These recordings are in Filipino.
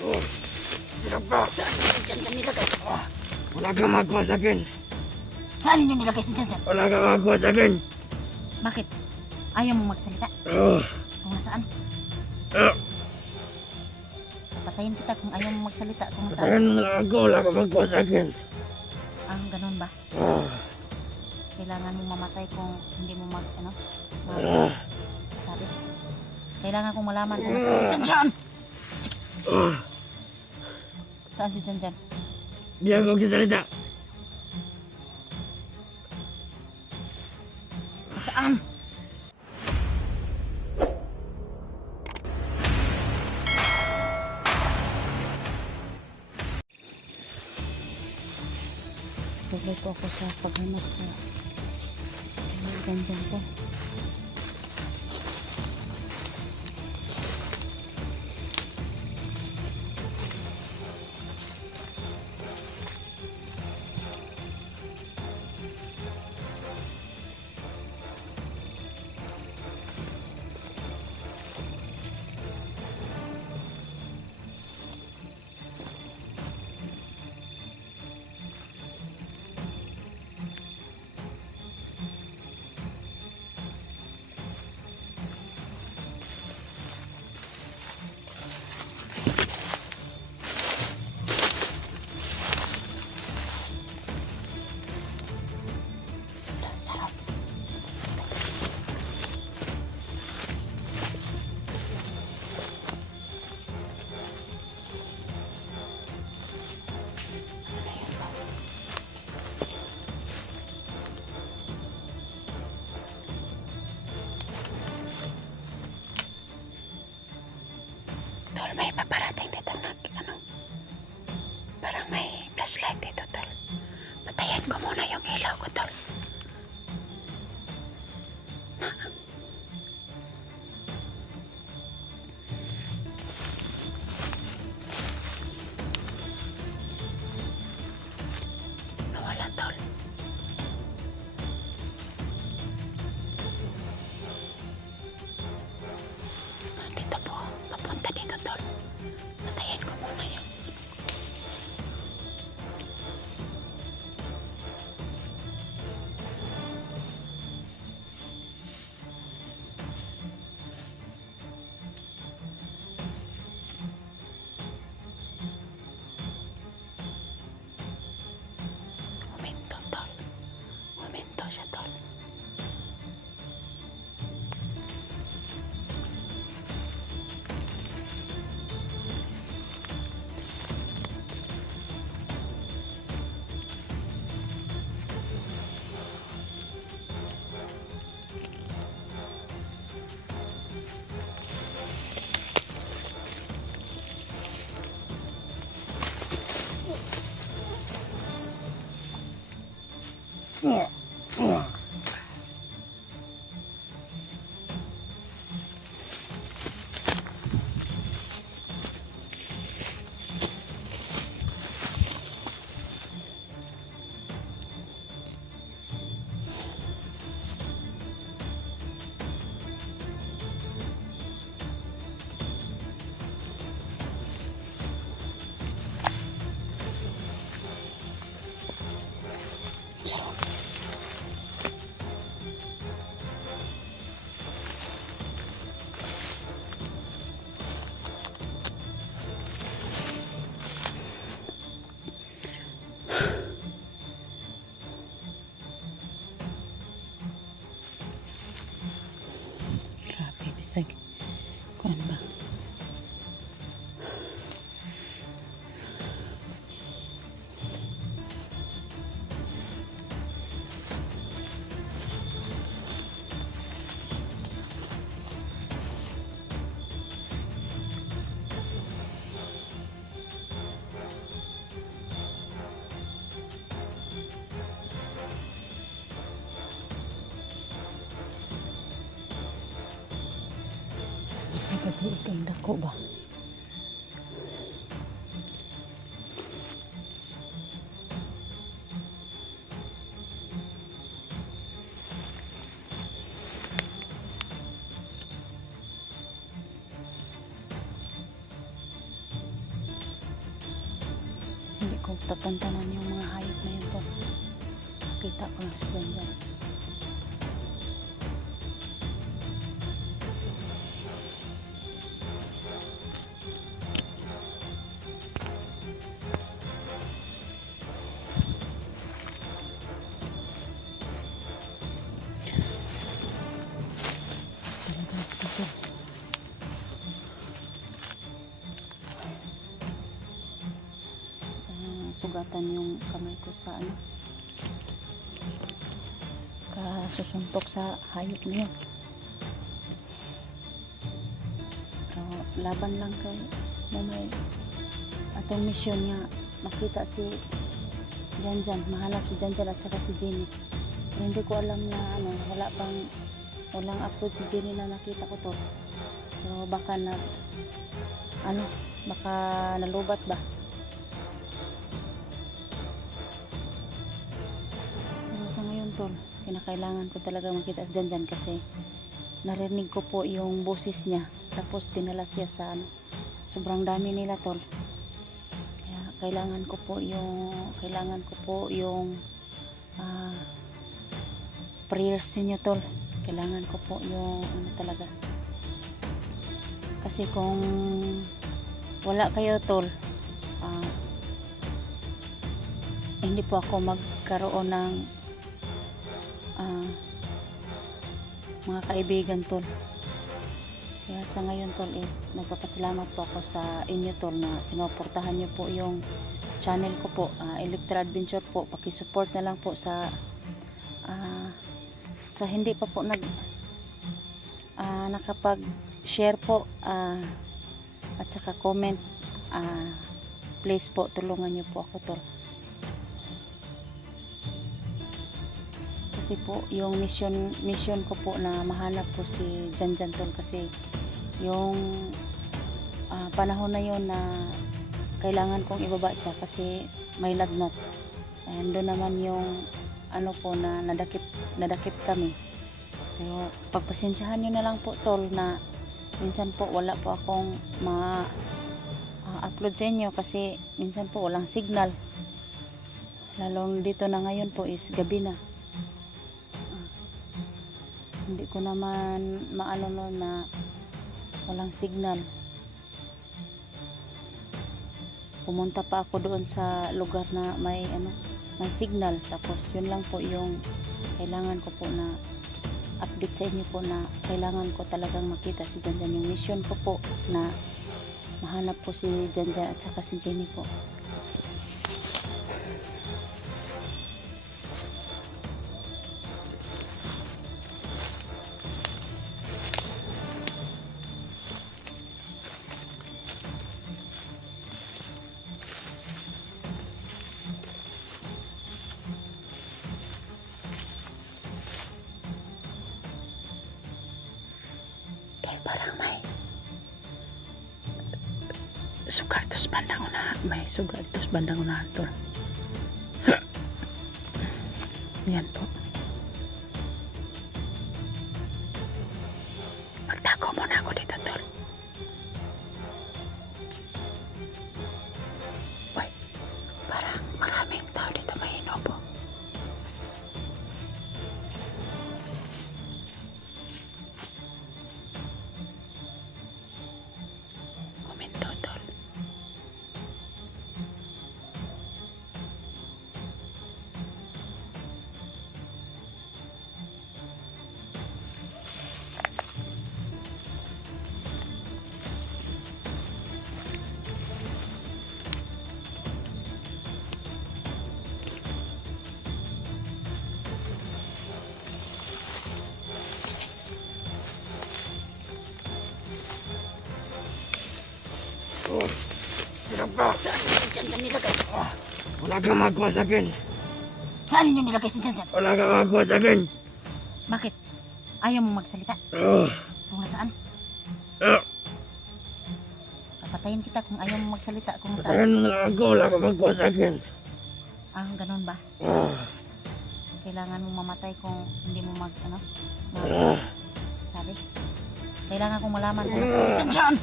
Oh, hirap ka. Diyan nilagay. Wala kang magawa sa akin. Saan ninyo nilagay si Jan? Wala kang magawa sa akin. Bakit? Ayaw mong magsalita? Oh, Kung nasaan? oh. Patayin kita kung ayaw mong magsalita kung nasaan. Patayin mo lang ako. Wala kang magawa sa akin. Ganun ba? Oh, Kailangan mong mamatay kung hindi mo ah, sabi. Kailangan kong malaman kung nasaan si Jan. oh. Saan si Jan? Di ako magsasalita. Saan? Tuloy po ako sa paghanap sa Jan ko. Tol, may paparating dito parang may flashlight dito, Tol. Patayin ko muna yung ilaw ko, Tol. Nawala, Tol. Dito po, papunta dito, Tol. Patayin ko muna yung huminto, Tol. Huminto siya, Tol. Grabe, bisag. Kuan ba? Bisag ako itong dako ba? ko tatantanan yung mga hayop na yun to. Kita ko lang si Janjan. Sugatan yung kamay ko sa ano, kasusuntok sa hayop na yun. Pero laban lang kay mamay atong mission niya makita si Janjan, mahanap si Janjan at saka si Jenny. Pero hindi ko alam na ano, walang upload si Jenny na nakita ko to. Pero baka baka nalubat ba. Tol, kinakailangan ko talaga makita si Janjan kasi narinig ko po yung boses niya, tapos dinala siya sa ano, sobrang dami nila tol, kaya kailangan ko po yung prayers ninyo tol, kailangan ko po yung ano talaga, kasi kung wala kayo tol, hindi po ako magkaroon ng mga kaibigan tol. Kaya sa ngayon tol is nagpapasalamat po ako sa inyo tol na sinuportahan nyo po yung channel ko po, Electra Adventure po. Paki-support na lang po sa hindi pa po nakapag-share po at saka comment, please po tulungan nyo po ako tol. Kasi po yung mission ko po na mahanap po si Janjan tol, kasi yung panahon na yon na kailangan kong ibaba siya kasi may lagnat, and doon naman yung ano po na nadakip kami. Pero pagpasensyahan nyo na lang po tol na minsan po wala po akong upload sa inyo kasi minsan po walang signal, lalong dito na ngayon po is gabi na. Hindi ko naman maano no na walang signal. Pumunta pa ako doon sa lugar na may signal, tapos yun lang po yung kailangan ko po na update sa inyo po, na kailangan ko talagang makita si Janjan. Yung mission ko po na mahanap po si Janjan at saka si Jenny po. Parang may sugat tos bandang unahan, may sugat tos bandang unahan tol. Yan po, magtago muna ako dito tol. Uy, parang maraming tao dito, may hinobo. Totol. Hirap ka. Saan nilagay? Wala kang magawa sa akin. Saan ninyo nilagay si Janjan? Wala kang magawa sa akin. Bakit? Ayaw mo magsalita? Kung nasaan? Papatayin kita kung ayaw mo magsalita kung nasaan. Patayin mo na lang ako. Wala kang magawa sa akin. Ganun ba? Kailangan mo mamatay kung hindi mo sabi? Kailangan kong malaman kung nasaan si Janjan.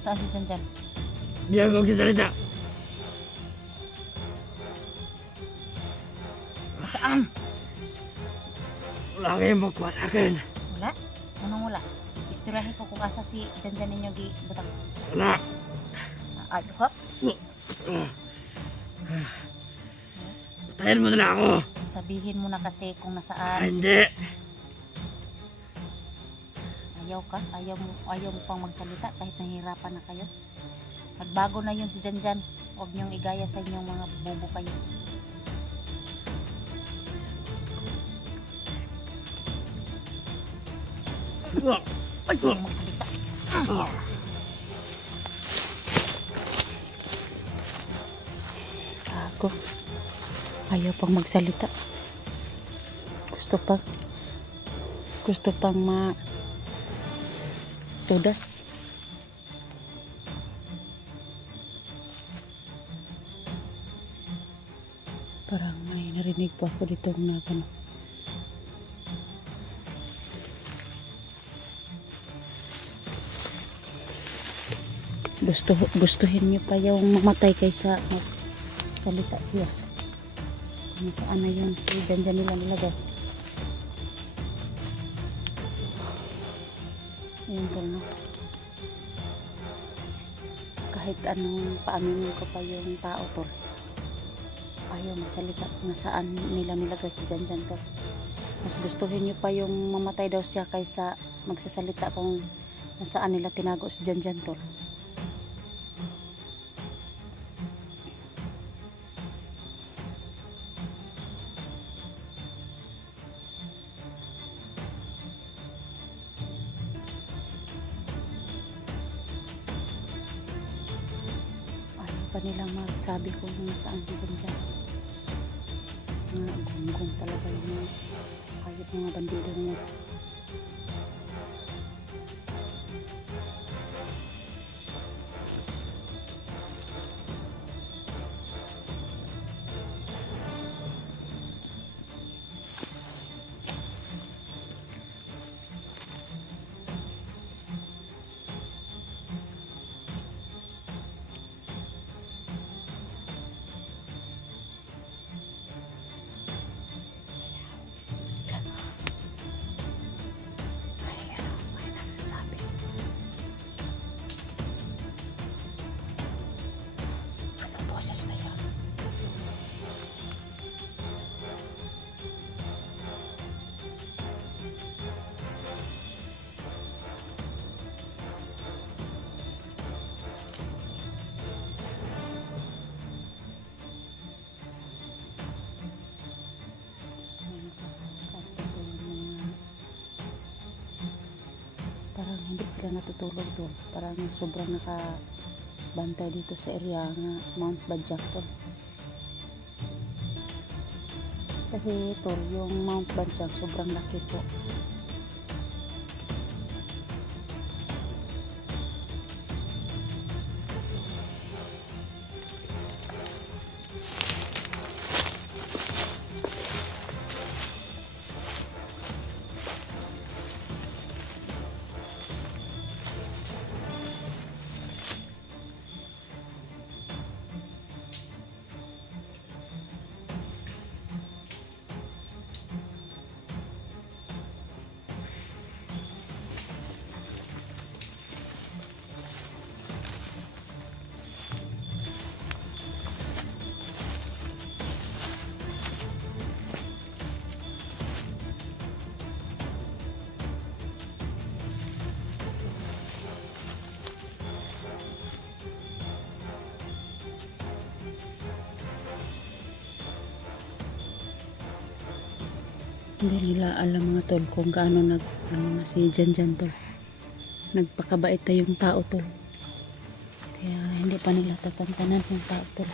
Saan si Janjan? Di ako magsasalita. Saan? Wala kayong magkuha sa akin. Wala? Anong wala? Istirahin ko kung asa si Janjan ninyo gi butang. Wala. Ano ka? Patayin mo na lang ako. Sabihin mo na kasi kung Ah, nasaan. hindi. Ayaw ka? Ayaw mo pang magsalita kahit nahihirapan na kayo? Magbago na yun si Janjan. Huwag niyong igaya sa inyong mga bobo kayo. Ayaw mo magsalita. Ako. Ayaw pang magsalita. Gusto pang tudas. Parang may narinig po ako dito na gano'n. Gustuhin niyo pa yung mamatay kaysa magsalita siya. Kung saan na yun si Janjan nila nilagay. Ayun po, no? Kahit anong paaminin ko pa yung tao to, ayaw masalita kung saan nila nilagay si Janjan to. Mas gustuhin niyo pa yung mamatay daw siya kaysa magsasalita kung nasaan nila tinago si Janjan to. Pa nilang magsabi kung saan si Janjan. Mga gunggong talaga yung kahit mga bandido niya. Boses na yun. Parang hindi sila natutulog doon. Parang sobrang nakabantay dito sa area nga Mount Badjak to. Kasi ito, yung Mount Badjak sobrang laki po. Hindi nila alam mga tol kung gaano na si Janjan tol. Nagpakabait na yung tao tol. Kaya hindi pa nila tatantanan yung tao tol.